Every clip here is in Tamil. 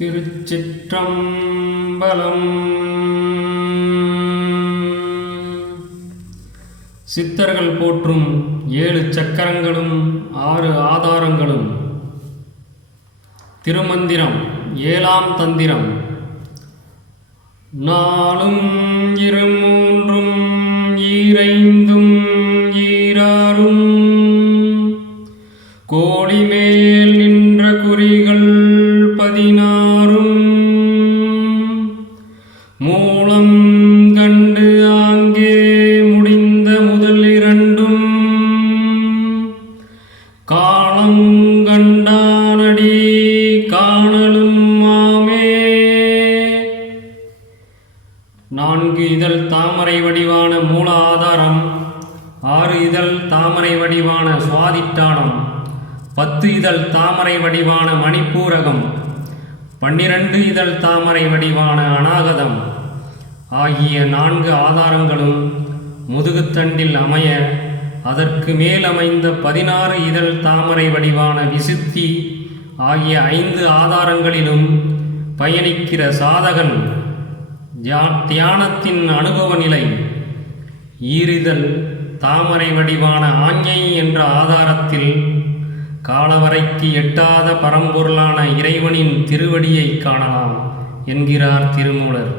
திருச்சிற்றம்பலம். சித்தர்கள் போற்றும் 7 சக்கரங்களும் 6 ஆதாரங்களும். திருமந்திரம் 7ஆம் தந்திரம். நாலும் இருமூன்றும் ஈரைந்தும் ஈராறும் கோழிமேல் நின்ற குறிகள் 16 மூலம் கண்டு ஆங்கே முடிந்த முதல் 2 காலம் கண்டானடி காணலும் மாமே. 4 இதழ் தாமரை வடிவான மூல ஆதாரம், 6 இதழ் தாமரை வடிவான சுவாதிட்டானம், 10 இதழ் தாமரை வடிவான மணிப்பூரகம், 12 இதழ் தாமரை வடிவான அநாகதம் ஆகிய 4 ஆதாரங்களும் முதுகுத்தண்டில் அமைய, அதற்கு மேல் அமைந்த 16 இதழ் தாமரை வடிவான விசுத்தி ஆகிய 5 ஆதாரங்களிலும் பயணிக்கிற சாதகன் தியானத்தின் அனுபவ நிலை ஈரிதழ் தாமரை வடிவான ஆஞ்ஞை என்ற ஆதாரத்தில் காலவரைக்கு எட்டாத பரம்பொருளான இறைவனின் திருவடியை காணலாம் என்கிறார் திருமூலர்.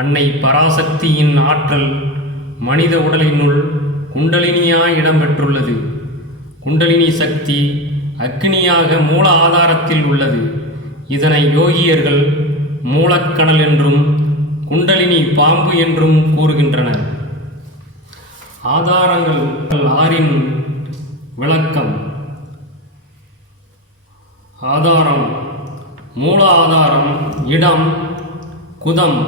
அன்னை பராசக்தியின் ஆற்றல் மனித உடலினுள் குண்டலினியாய் இடம்பெற்றுள்ளது. குண்டலினி சக்தி அக்னியாக மூல ஆதாரத்தில் உள்ளது. இதனை யோகியர்கள் மூலக்கணல் என்றும் குண்டலினி பாம்பு என்றும் கூறுகின்றனர். ஆதாரங்கள் 6 விளக்கம். ஆதாரம். மூல ஆதாரம் இடம், குதம்,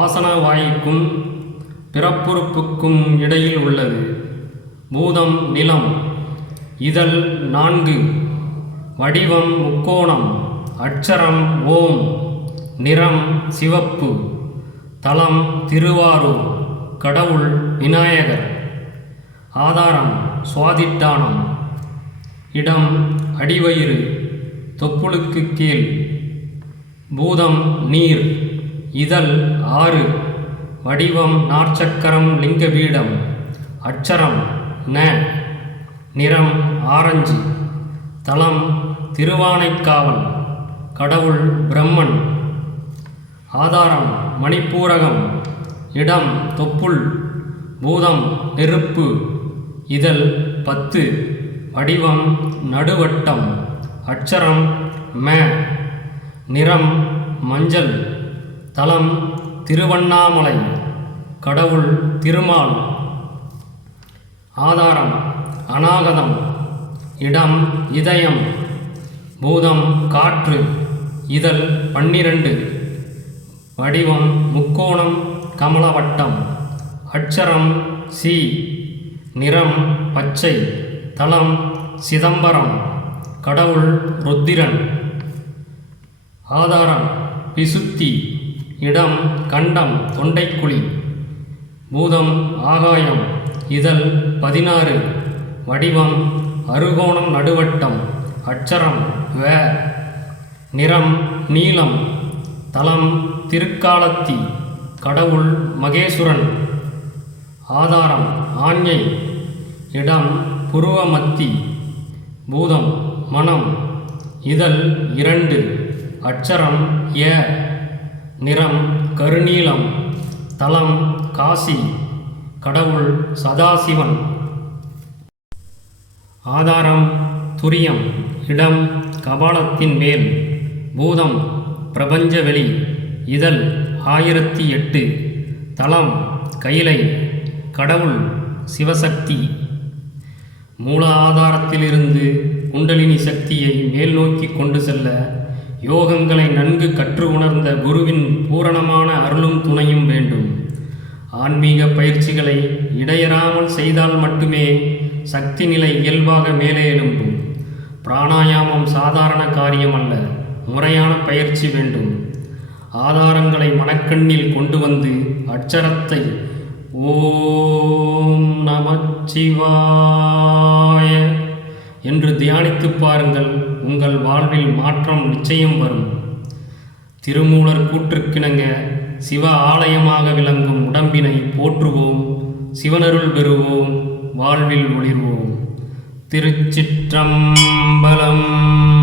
ஆசன வாய்க்கும் பிறப்புறுப்புக்கும் இடையில் உள்ளது. பூதம் நிலம். இதழ் 4, வடிவம் முக்கோணம், அட்சரம் ஓம், நிறம் சிவப்பு, தலம் திருவாரூர், கடவுள் விநாயகர். ஆதாரம் சுவாதிட்டானம். இடம் அடிவயிறு, தொப்புளுக்கு கீழ். பூதம் நீர். இதழ் 6, வடிவம் நாற்சக்கரம் லிங்கபீடம், அட்சரம் ந, நிறம் ஆரஞ்சு, தலம் திருவானைக்காவல், கடவுள் பிரம்மன். ஆதாரம் மணிப்பூரகம். இடம் தொப்புள். பூதம் நெருப்பு. இதழ் 10, வடிவம் நடுவட்டம், அட்சரம் ம, நிறம் மஞ்சள், தலம் திருவண்ணாமலை, கடவுள் திருமால். ஆதாரம் அநாகதம். இடம் இதயம். பூதம் காற்று. இதழ் 12, வடிவம் முக்கோணம் கமலவட்டம், அட்சரம் சி, நிறம் பச்சை, தலம் சிதம்பரம், கடவுள் ருத்திரன். ஆதாரம் விசுத்தி. இடம் கண்டம் தொண்டைக்குழி. பூதம் ஆகாயம். இதழ் 16, வடிவம் அறுகோணம் நடுவட்டம், அட்சரம் வ, நிறம் நீலம், தலம் திருக்காலத்தி, கடவுள் மகேசுரன். ஆதாரம் ஆஞ்ஞை. இடம் புருவமத்தி. பூதம் மனம். இதழ் 2, அட்சரம் ய, நிறம் கருநீலம், தலம் காசி, கடவுள் சதாசிவன். ஆதாரம் துரியம். இடம் கபாலத்தின் மேல். பூதம் பிரபஞ்சவெளி. இதழ் 1008, தலம் கைலை, கடவுள் சிவசக்தி. மூல ஆதாரத்திலிருந்து குண்டலினி சக்தியை மேல் நோக்கி கொண்டு செல்ல யோகங்களை நன்கு கற்று உணர்ந்த குருவின் பூரணமான அருளும் துணையும் வேண்டும். ஆன்மீக பயிற்சிகளை இடையறாமல் செய்தால் மட்டுமே சக்தி நிலை இயல்பாக மேலே எழும்பும். பிராணாயாமம் சாதாரண காரியம் அல்ல, முறையான பயிற்சி வேண்டும். ஆதாரங்களை மனக்கண்ணில் கொண்டு வந்து அட்சரத்தை ஓம் நமச்சிவாய என்று தியானித்து பாருங்கள். உங்கள் வாழ்வில் மாற்றம் நிச்சயம் வரும். திருமூலர் கூற்றுக்கிணங்க சிவ ஆலயமாக விளங்கும் உடம்பினை போற்றுவோம், சிவனருள் பெறுவோம், வாழ்வில் ஒளிர்வோம். திருச்சிற்றம்பலம்.